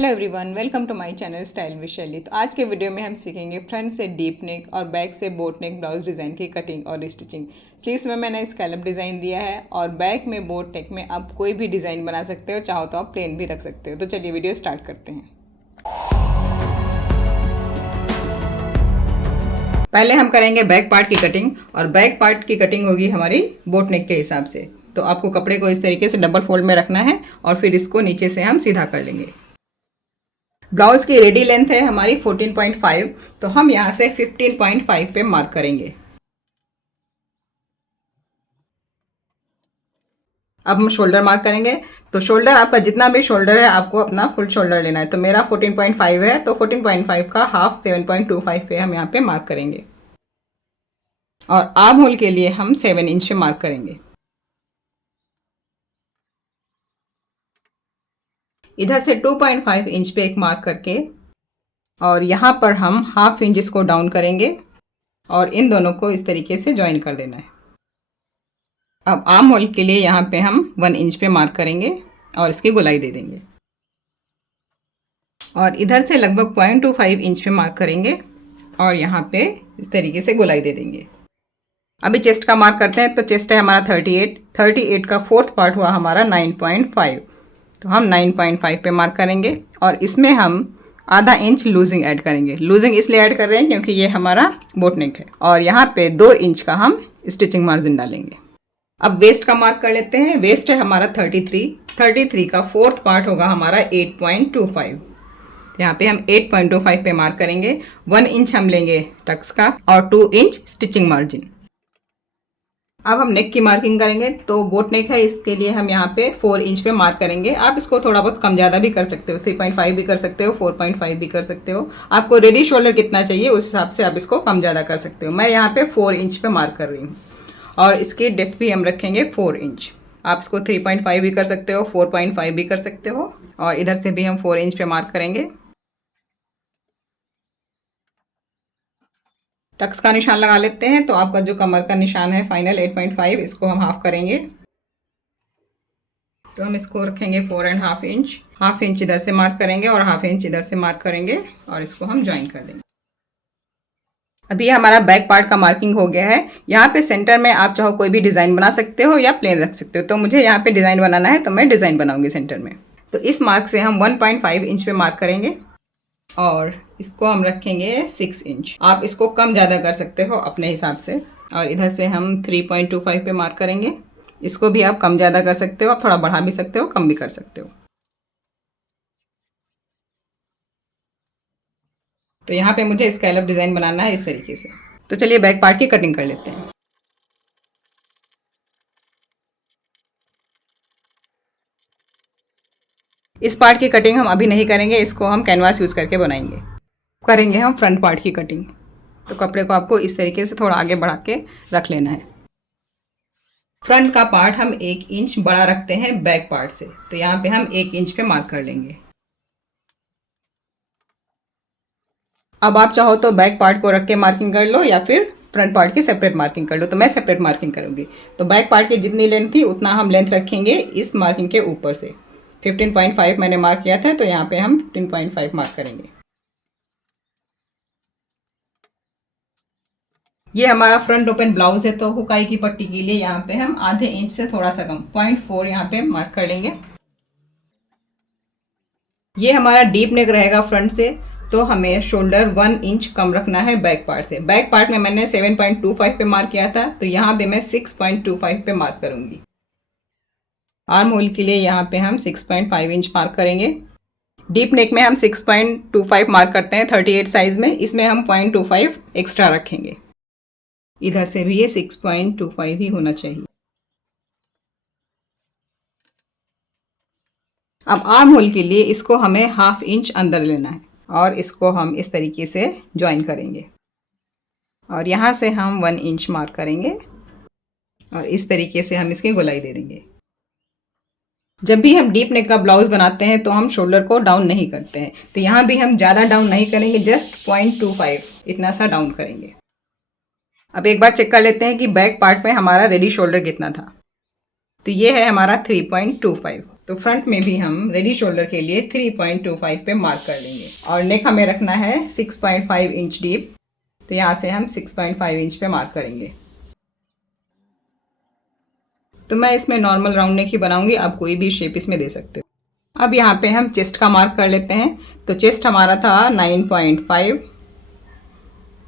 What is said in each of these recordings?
Hello everyone, welcome to my channel style with Shaily. तो आज के वीडियो में हम सीखेंगे फ्रंट से डीप नेक और बैक से बोट नेक ब्लाउज डिज़ाइन की कटिंग और स्टिचिंग। स्लीव्स में मैंने स्कैलप डिज़ाइन दिया है और बैक में बोट नेक में आप कोई भी डिज़ाइन बना सकते हो, चाहो तो आप प्लेन भी रख सकते हो। तो चलिए वीडियो स्टार्ट करते हैं। पहले हम करेंगे बैक पार्ट की कटिंग, और बैक पार्ट की कटिंग होगी हमारी बोट नेक के हिसाब से। तो आपको कपड़े को इस तरीके से डबल फोल्ड में रखना है और फिर इसको नीचे से हम सीधा कर लेंगे। ब्लाउज की रेडी लेंथ है हमारी 14.5, तो हम यहाँ से 15.5 पे मार्क करेंगे। अब हम शोल्डर मार्क करेंगे। तो शोल्डर आपका जितना भी शोल्डर है आपको अपना फुल शोल्डर लेना है। तो मेरा 14.5 है, तो 14.5 का हाफ 7.25 पे हम यहाँ पे मार्क करेंगे। और आर्म होल के लिए हम 7 इंच पे मार्क करेंगे। इधर से 2.5 इंच पे एक मार्क करके और यहाँ पर हम हाफ इंच इसको डाउन करेंगे और इन दोनों को इस तरीके से ज्वाइन कर देना है। अब आर्म होल के लिए यहाँ पे हम 1 इंच पे मार्क करेंगे और इसकी गोलाई दे देंगे। और इधर से लगभग 0.25 इंच पे मार्क करेंगे और यहाँ पे इस तरीके से गोलाई दे देंगे। अभी चेस्ट का मार्क करते हैं। तो चेस्ट है हमारा 38 का फोर्थ पार्ट हुआ हमारा 9.5, तो हम 9.5 पे मार्क करेंगे और इसमें हम आधा इंच लूजिंग ऐड करेंगे। लूजिंग इसलिए ऐड कर रहे हैं क्योंकि ये हमारा बोट नेक है। और यहाँ पे 2 इंच का हम स्टिचिंग मार्जिन डालेंगे। अब वेस्ट का मार्क कर लेते हैं। वेस्ट है हमारा 33 का फोर्थ पार्ट होगा हमारा 8.25। यहाँ पे हम 8.25 पे मार्क करेंगे। 1 इंच हम लेंगे टक्स का और 2 इंच स्टिचिंग मार्जिन। अब हम नेक की मार्किंग करेंगे। तो बोट नेक है, इसके लिए हम यहाँ पे 4 इंच पे मार्क करेंगे। आप इसको थोड़ा बहुत कम ज़्यादा भी कर सकते हो, 3.5 भी कर सकते हो, 4.5 भी कर सकते हो। आपको रेडी शोल्डर कितना चाहिए उस हिसाब से आप इसको कम ज़्यादा कर सकते हो। मैं यहाँ पे 4 इंच पे मार्क कर रही हूँ और इसकी डेप्थ भी हम रखेंगे 4 इंच। आप इसको 3.5 भी कर सकते हो, 4.5 भी कर सकते हो। और इधर से भी हम 4 इंच पे मार्क करेंगे। टक्स का निशान लगा लेते हैं। तो आपका जो कमर का निशान है फाइनल 8.5, इसको हम हाफ करेंगे। तो हम इसको रखेंगे 4.5 इंच। हाफ इंच इधर से मार्क करेंगे और हाफ इंच इधर से मार्क करेंगे और इसको हम ज्वाइन कर देंगे। अभी हमारा बैक पार्ट का मार्किंग हो गया है। यहाँ पे सेंटर में आप चाहो कोई भी डिज़ाइन बना सकते हो या प्लेन रख सकते हो। तो मुझे यहाँ पे डिज़ाइन बनाना है, तो मैं डिज़ाइन बनाऊंगी सेंटर में। तो इस मार्क से हम 1.5 इंच पे मार्क करेंगे और इसको हम रखेंगे 6 इंच। आप इसको कम ज़्यादा कर सकते हो अपने हिसाब से। और इधर से हम 3.25 पे मार्क करेंगे। इसको भी आप कम ज़्यादा कर सकते हो, आप थोड़ा बढ़ा भी सकते हो, कम भी कर सकते हो। तो यहाँ पे मुझे स्कैलप डिज़ाइन बनाना है इस तरीके से। तो चलिए बैक पार्ट की कटिंग कर लेते हैं। इस पार्ट की कटिंग हम अभी नहीं करेंगे, इसको हम कैनवास यूज़ करके बनाएंगे। करेंगे हम फ्रंट पार्ट की कटिंग। तो कपड़े को आपको इस तरीके से थोड़ा आगे बढ़ा के रख लेना है। फ्रंट का पार्ट हम 1 इंच बड़ा रखते हैं बैक पार्ट से। तो यहाँ पे हम 1 इंच पे मार्क कर लेंगे। अब आप चाहो तो बैक पार्ट को रख के मार्किंग कर लो या फिर फ्रंट पार्ट की सेपरेट मार्किंग कर लो। तो मैं सेपरेट मार्किंग करूँगी। तो बैक पार्ट की जितनी लेंथ थी उतना हम लेंथ रखेंगे इस मार्किंग के ऊपर से। 15.5 मैंने मार्क किया था, तो यहाँ पे हम 15.5 मार्क करेंगे। ये हमारा फ्रंट ओपन ब्लाउज है। तो हुकाई की पट्टी के लिए यहाँ पे हम आधे इंच से थोड़ा सा कम 0.4 यहाँ पे मार्क कर लेंगे। ये हमारा डीप नेक रहेगा फ्रंट से, तो हमें शोल्डर 1 इंच कम रखना है बैक पार्ट से। बैक पार्ट में मैंने 7.25 पे मार्क किया था, तो यहाँ पे मैं 6.25 पे मार्क करूँगी। आर्म होल के लिए यहाँ पे हम 6.5 इंच मार्क करेंगे। डीप नेक में हम 6.25 मार्क करते हैं 38 साइज में, इसमें हम 0.25 एक्स्ट्रा रखेंगे। इधर से भी ये 6.25 ही होना चाहिए। अब आर्म होल के लिए इसको हमें हाफ इंच अंदर लेना है और इसको हम इस तरीके से ज्वाइन करेंगे। और यहाँ से हम 1 इंच मार्क करेंगे और इस तरीके से हम इसकी गोलाई दे देंगे। जब भी हम डीप नेक का ब्लाउज बनाते हैं तो हम शोल्डर को डाउन नहीं करते हैं। तो यहाँ भी हम ज़्यादा डाउन नहीं करेंगे, जस्ट 0.25 इतना सा डाउन करेंगे। अब एक बार चेक कर लेते हैं कि बैक पार्ट में हमारा रेडी शोल्डर कितना था। तो ये है हमारा 3.25। तो फ्रंट में भी हम रेडी शोल्डर के लिए 3.25 पे मार्क कर लेंगे। और नेक हमें रखना है 6.5 इंच डीप, तो यहाँ से हम 6.5 इंच पे मार्क करेंगे। तो मैं इसमें नॉर्मल राउंड नेक ही बनाऊंगी, आप कोई भी शेप इसमें दे सकते हो। अब यहाँ पे हम चेस्ट का मार्क कर लेते हैं। तो चेस्ट हमारा था 9.5,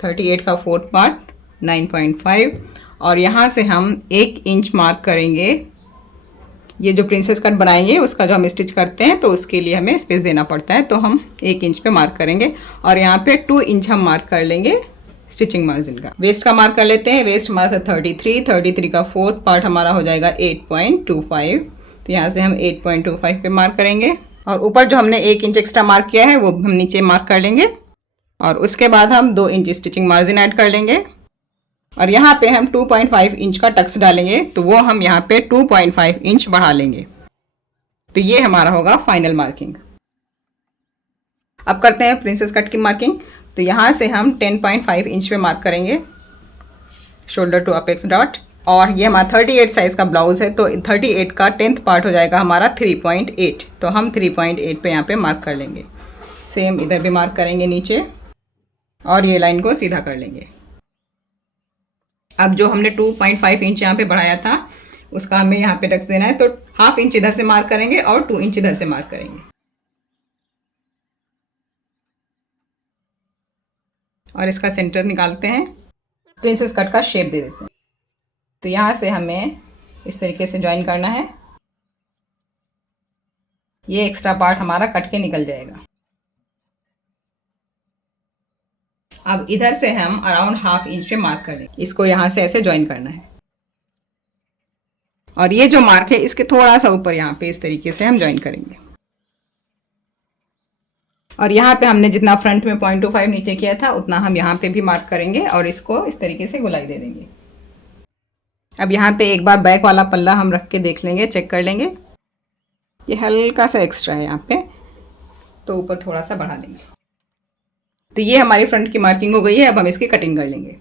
38 का फोर्थ पार्ट 9.5, और यहाँ से हम 1 इंच मार्क करेंगे। ये जो प्रिंसेस कट बनाएंगे उसका जो हम स्टिच करते हैं तो उसके लिए हमें स्पेस देना पड़ता है, तो हम 1 इंच पे मार्क करेंगे। और यहाँ पे 2 इंच हम मार्क कर लेंगे स्टिचिंग मार्जिन का। वेस्ट का मार्क कर लेते हैं। वेस्ट हमारा था 33 का फोर्थ पार्ट हमारा हो जाएगा 8.25, तो यहाँ से हम 8.25 पे मार्क करेंगे। और ऊपर जो हमने 1 इंच एक्स्ट्रा मार्क किया है वो हम नीचे मार्क कर लेंगे, और उसके बाद हम 2 इंच स्टिचिंग मार्जिन ऐड कर लेंगे। और यहाँ पे हम 2.5 इंच का टक्स डालेंगे, तो वो हम यहाँ पे 2.5 इंच बढ़ा लेंगे। तो ये हमारा होगा फाइनल मार्किंग। अब करते हैं प्रिंसेस कट की मार्किंग। तो यहाँ से हम 10.5 इंच पे मार्क करेंगे शोल्डर टू अपेक्स डॉट। और ये हमारा 38 साइज़ का ब्लाउज़ है, तो 38 का 10th पार्ट हो जाएगा हमारा 3.8, तो हम 3.8 पे यहाँ पे मार्क कर लेंगे। सेम इधर भी मार्क करेंगे नीचे, और ये लाइन को सीधा कर लेंगे। अब जो हमने 2.5 इंच यहाँ पे बढ़ाया था उसका हमें यहाँ पे टक्स देना है, तो 1/2 इंच इधर से मार्क करेंगे और 2 इंच इधर से मार्क करेंगे। और इसका सेंटर निकालते हैं, प्रिंसेस कट का शेप दे देते हैं। तो यहाँ से हमें इस तरीके से ज्वाइन करना है। ये एक्स्ट्रा पार्ट हमारा कट के निकल जाएगा। अब इधर से हम अराउंड 1/2 इंच पे मार्क करें, इसको यहाँ से ऐसे ज्वाइन करना है। और ये जो मार्क है इसके थोड़ा सा ऊपर यहाँ पे इस तरीके से हम ज्वाइन करेंगे। और यहाँ पे हमने जितना फ्रंट में 0.25 नीचे किया था उतना हम यहाँ पे भी मार्क करेंगे, और इसको इस तरीके से गोलाई दे देंगे। अब यहाँ पे एक बार बैक वाला पल्ला हम रख के देख लेंगे, चेक कर लेंगे। ये हल्का सा एक्स्ट्रा है यहाँ पे, तो ऊपर थोड़ा सा बढ़ा लेंगे। तो ये हमारी फ्रंट की मार्किंग हो गई है। अब हम इसकी कटिंग कर लेंगे।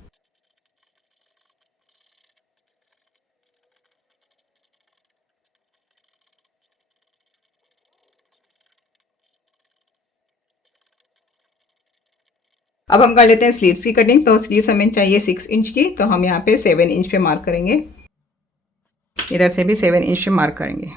अब हम कर लेते हैं स्लीव्स की कटिंग। तो स्लीव्स हमें चाहिए 6 इंच की, तो हम यहाँ पे 7 इंच पे मार्क करेंगे। इधर से भी 7 इंच पे मार्क करेंगे।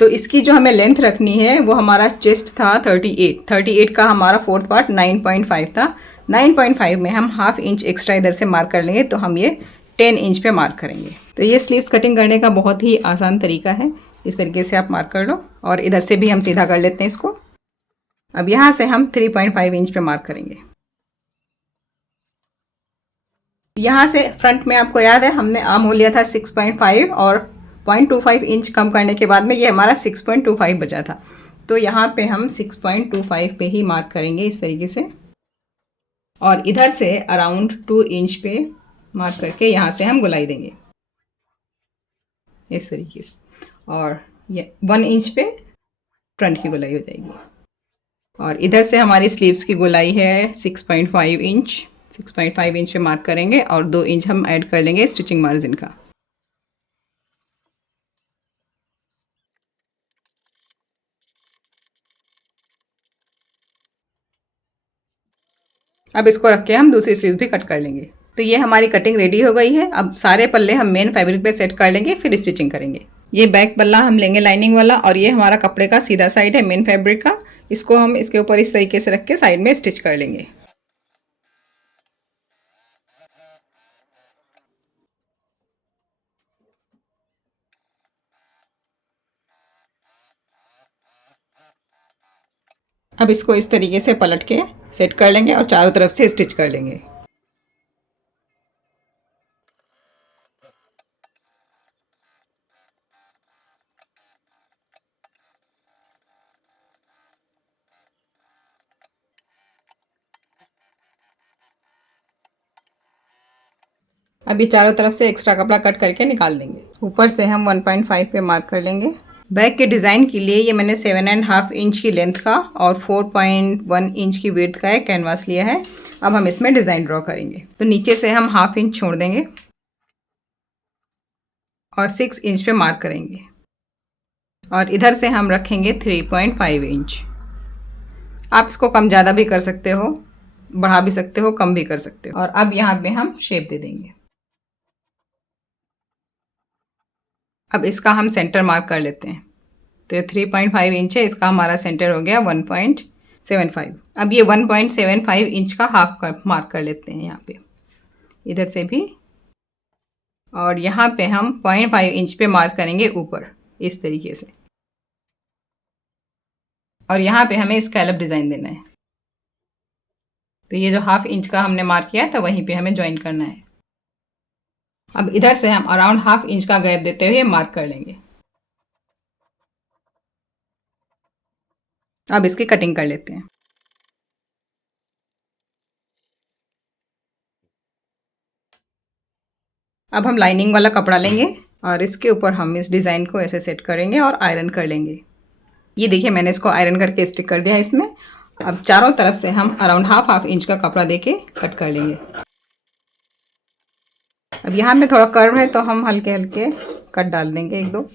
तो इसकी जो हमें लेंथ रखनी है वो हमारा चेस्ट था 38 का हमारा फोर्थ पार्ट 9.5 था। 9.5 में हम 1/2 इंच एक्स्ट्रा इधर से मार्क कर लेंगे, तो हम ये 10 इंच पे मार्क करेंगे। तो ये स्लीव्स कटिंग करने का बहुत ही आसान तरीका है। इस तरीके से आप मार्क कर लो, और इधर से भी हम सीधा कर लेते हैं इसको। अब यहाँ से हम 3.5 इंच पे मार्क करेंगे। यहाँ से फ्रंट में आपको याद है हमने आर्म होल लिया था 6.5, और 0.25 इंच कम करने के बाद में ये हमारा 6.25 बचा था। तो यहाँ पे हम 6.25 पे ही मार्क करेंगे इस तरीके से, और इधर से अराउंड 2 इंच पे मार्क करके यहाँ से हम गोलाई देंगे इस तरीके से, और ये 1 इंच पे फ्रंट की गोलाई हो जाएगी। और इधर से हमारी स्लीव्स की गोलाई है 6.5 इंच। 6.5 इंच पे मार्क करेंगे, और 2 इंच हम ऐड कर लेंगे स्टिचिंग मार्जिन का। अब इसको रख के हम दूसरी स्लीव भी कट कर लेंगे। तो ये हमारी कटिंग रेडी हो गई है। अब सारे पल्ले हम मेन फैब्रिक पे सेट कर लेंगे, फिर स्टिचिंग करेंगे। ये बैक पल्ला हम लेंगे लाइनिंग वाला, और ये हमारा कपड़े का सीधा साइड है मेन फैब्रिक का। इसको हम इसके ऊपर इस तरीके से रख के साइड में स्टिच कर लेंगे। अब इसको इस तरीके से पलट के सेट कर लेंगे और चारों तरफ से स्टिच कर लेंगे। अभी चारों तरफ से एक्स्ट्रा कपड़ा कट करके निकाल देंगे। ऊपर से हम 1.5 पे मार्क कर लेंगे। बैक के डिज़ाइन के लिए ये मैंने 7.5 इंच की लेंथ का और 4.1 इंच की विड्थ का एक कैनवास लिया है। अब हम इसमें डिज़ाइन ड्रॉ करेंगे। तो नीचे से हम 1/2 इंच छोड़ देंगे और 6 इंच पे मार्क करेंगे, और इधर से हम रखेंगे 3.5 इंच। आप इसको कम ज़्यादा भी कर सकते हो, बढ़ा भी सकते हो, कम भी कर सकते हो। और अब यहाँ पे हम शेप दे देंगे। अब इसका हम सेंटर मार्क कर लेते हैं। तो ये 3.5 इंच है, इसका हमारा सेंटर हो गया 1.75। अब ये 1.75 इंच का हाफ मार्क कर लेते हैं यहाँ पे, इधर से भी। और यहाँ पे हम 0.5 इंच पे मार्क करेंगे ऊपर, इस तरीके से। और यहाँ पे हमें स्कैलप डिज़ाइन देना है। तो ये जो हाफ इंच का हमने मार्क किया था वहीं पे हमें ज्वाइन करना है। अब इधर से हम अराउंड हाफ इंच का गैप देते हुए मार्क कर लेंगे। अब इसकी कटिंग कर लेते हैं। अब हम लाइनिंग वाला कपड़ा लेंगे और इसके ऊपर हम इस डिज़ाइन को ऐसे सेट करेंगे और आयरन कर लेंगे। ये देखिए मैंने इसको आयरन करके स्टिक कर दिया है इसमें। अब चारों तरफ से हम अराउंड हाफ इंच का कपड़ा देके कट कर लेंगे। अब यहाँ में थोड़ा कर्व है तो हम हल्के हल्के कट डाल देंगे, एक दो।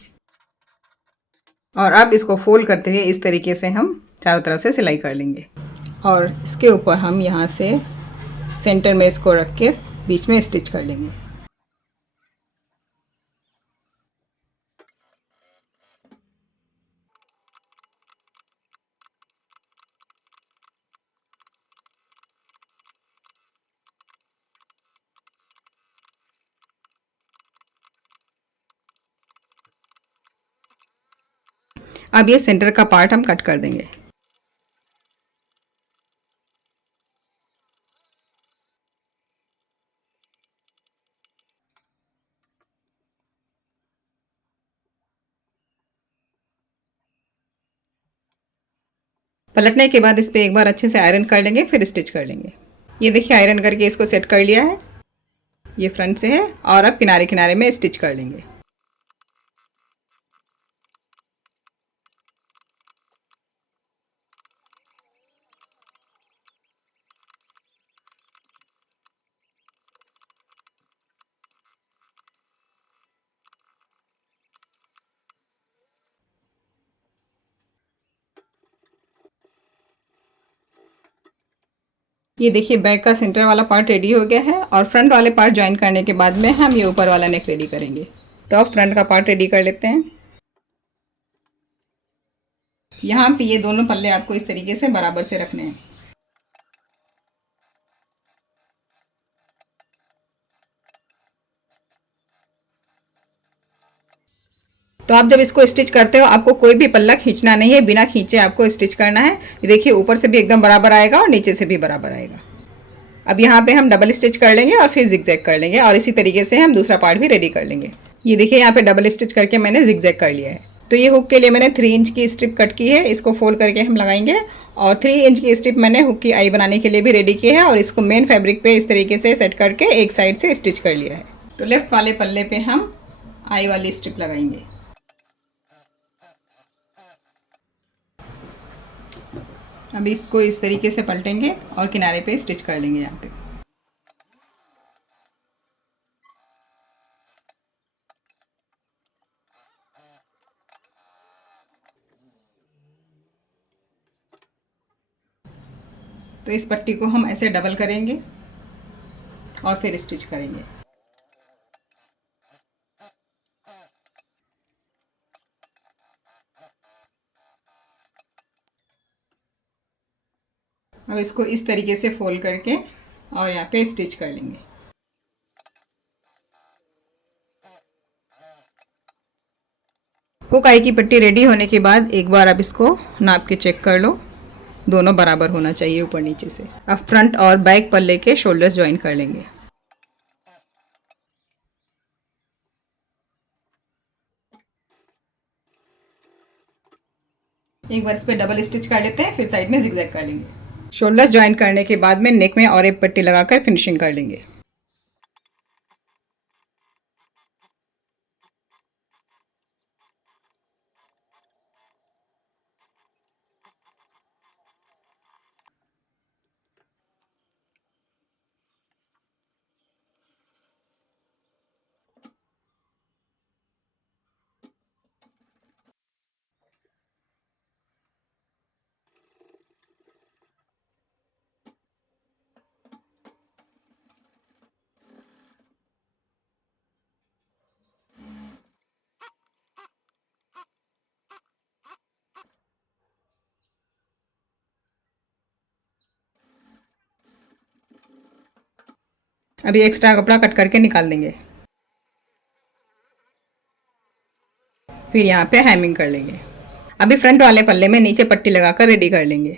और अब इसको फोल्ड करते हुए इस तरीके से हम चारों तरफ से सिलाई कर लेंगे। और इसके ऊपर हम यहाँ से सेंटर में इसको रख के बीच में स्टिच कर लेंगे। अब ये सेंटर का पार्ट हम कट कर देंगे। पलटने के बाद इस पर एक बार अच्छे से आयरन कर लेंगे, फिर स्टिच कर लेंगे। ये देखिए आयरन करके इसको सेट कर लिया है। ये फ्रंट से है और अब किनारे किनारे में स्टिच कर लेंगे। ये देखिए बैक का सेंटर वाला पार्ट रेडी हो गया है और फ्रंट वाले पार्ट ज्वाइन करने के बाद में हम ये ऊपर वाला नेक रेडी करेंगे। तो अब फ्रंट का पार्ट रेडी कर लेते हैं। यहाँ पे ये दोनों पल्ले आपको इस तरीके से बराबर से रखने हैं। तो आप जब इसको स्टिच करते हो आपको कोई भी पल्ला खींचना नहीं है, बिना खींचे आपको स्टिच करना है। ये देखिए ऊपर से भी एकदम बराबर आएगा और नीचे से भी बराबर आएगा। अब यहाँ पे हम डबल स्टिच कर लेंगे और फिर जिगजैग कर लेंगे और इसी तरीके से हम दूसरा पार्ट भी रेडी कर लेंगे। ये देखिए यहाँ पे डबल स्टिच करके मैंने जिगजैग कर लिया है। तो ये हुक के लिए मैंने 3 इंच की स्ट्रिप कट की है, इसको फोल्ड करके हम लगाएंगे। और 3 इंच की स्ट्रिप मैंने हुक की आई बनाने के लिए भी रेडी की है और इसको मेन फैब्रिक पे इस तरीके से सेट करके एक साइड से स्टिच कर लिया है। तो लेफ्ट वाले पल्ले पे हम आई वाली स्ट्रिप लगाएंगे। अभी इसको इस तरीके से पलटेंगे और किनारे पे स्टिच कर लेंगे यहाँ पे। तो इस पट्टी को हम ऐसे डबल करेंगे और फिर स्टिच करेंगे। अब इसको इस तरीके से फोल्ड करके और यहाँ पे स्टिच कर लेंगे। हुक आई की पट्टी रेडी होने के बाद एक बार आप इसको नाप के चेक कर लो, दोनों बराबर होना चाहिए ऊपर नीचे से। अब फ्रंट और बैक पल्ले के शोल्डर्स ज्वाइन कर लेंगे। एक बार इस पर डबल स्टिच कर लेते हैं, फिर साइड में जिगजैग कर लेंगे। शोल्डर्स ज्वाइन करने के बाद में नेक में और एक पट्टी लगाकर फिनिशिंग कर लेंगे। अभी एक्स्ट्रा कपड़ा कट करके निकाल देंगे। फिर यहाँ पे हेमिंग कर लेंगे। अभी फ्रंट वाले पल्ले में नीचे पट्टी लगाकर रेडी कर लेंगे।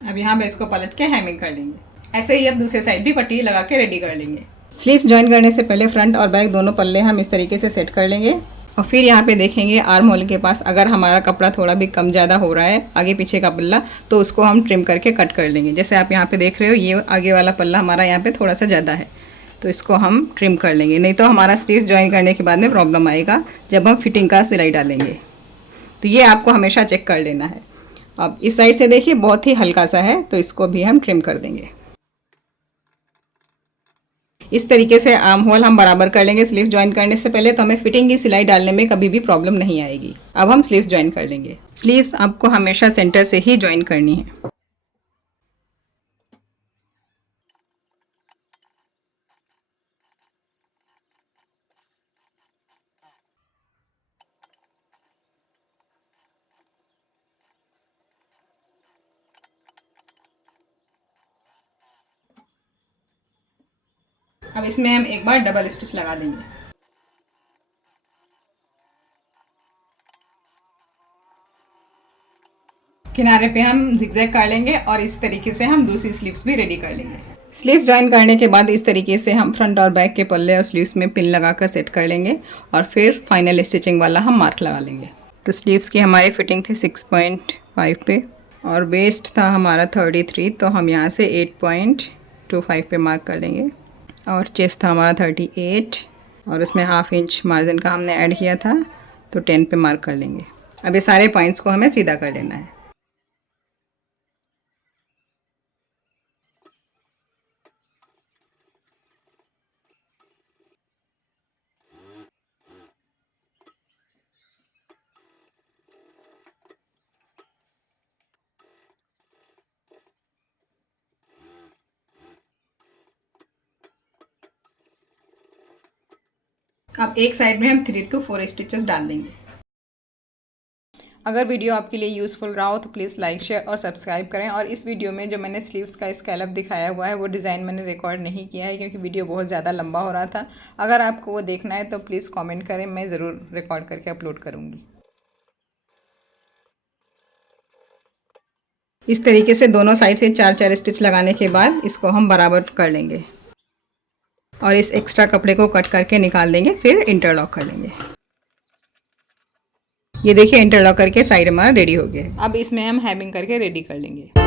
अब यहाँ पे इसको पलट के हेमिंग कर लेंगे। ऐसे ही अब दूसरे साइड भी पट्टी लगा के रेडी कर लेंगे। स्लीव्स ज्वाइन करने से पहले फ्रंट और बैक दोनों पल्ले हम इस तरीके से सेट कर लेंगे और फिर यहाँ पे देखेंगे आर्म होल के पास अगर हमारा कपड़ा थोड़ा भी कम ज़्यादा हो रहा है आगे पीछे का पल्ला, तो उसको हम ट्रिम करके कट कर लेंगे। जैसे आप यहाँ पे देख रहे हो, ये आगे वाला पल्ला हमारा यहाँ पे थोड़ा सा ज़्यादा है, तो इसको हम ट्रिम कर लेंगे, नहीं तो हमारा स्लीव्स ज्वाइन करने के बाद में प्रॉब्लम आएगा जब हम फिटिंग का सिलाई डालेंगे। तो ये आपको हमेशा चेक कर लेना है। अब इस साइड से देखिए बहुत ही हल्का सा है, तो इसको भी हम ट्रिम कर देंगे। इस तरीके से आर्म होल हम बराबर कर लेंगे स्लीव्स ज्वाइन करने से पहले, तो हमें फिटिंग की सिलाई डालने में कभी भी प्रॉब्लम नहीं आएगी। अब हम स्लीव्स ज्वाइन कर लेंगे। स्लीव्स आपको हमेशा सेंटर से ही ज्वाइन करनी है। अब इसमें हम एक बार डबल स्टिच लगा देंगे। किनारे पे हम जिगजैग कर लेंगे और इस तरीके से हम दूसरी स्लीव्स भी रेडी कर लेंगे। स्लीव्स ज्वाइन करने के बाद इस तरीके से हम फ्रंट और बैक के पल्ले और स्लीव्स में पिन लगाकर सेट कर लेंगे और फिर फाइनल स्टिचिंग वाला हम मार्क लगा लेंगे। तो स्लीव्स की हमारी फिटिंग थी 6.5 पे और वेस्ट था हमारा 33, तो हम यहाँ से 8.25 पे मार्क कर लेंगे। और चेस्ट था हमारा 38 और उसमें हाफ इंच मार्जिन का हमने ऐड किया था, तो 10 पे मार्क कर लेंगे। अब ये सारे पॉइंट्स को हमें सीधा कर लेना है। अब एक साइड में हम 3 to 4 स्टिचेस डाल देंगे। अगर वीडियो आपके लिए यूज़फुल रहा हो तो प्लीज़ लाइक शेयर और सब्सक्राइब करें। और इस वीडियो में जो मैंने स्लीव्स का स्कैलप दिखाया हुआ है वो डिज़ाइन मैंने रिकॉर्ड नहीं किया है क्योंकि वीडियो बहुत ज़्यादा लंबा हो रहा था। अगर आपको वो देखना है तो प्लीज़ कमेंट करें, मैं ज़रूर रिकॉर्ड करके अपलोड करूँगी। इस तरीके से दोनों साइड से 4-4 स्टिच लगाने के बाद इसको हम बराबर कर लेंगे और इस एक्स्ट्रा कपड़े को कट करके निकाल देंगे, फिर इंटरलॉक कर लेंगे। ये देखिए इंटरलॉक करके साइड हमारा रेडी हो गया है। अब इसमें हम हेमिंग करके रेडी कर लेंगे।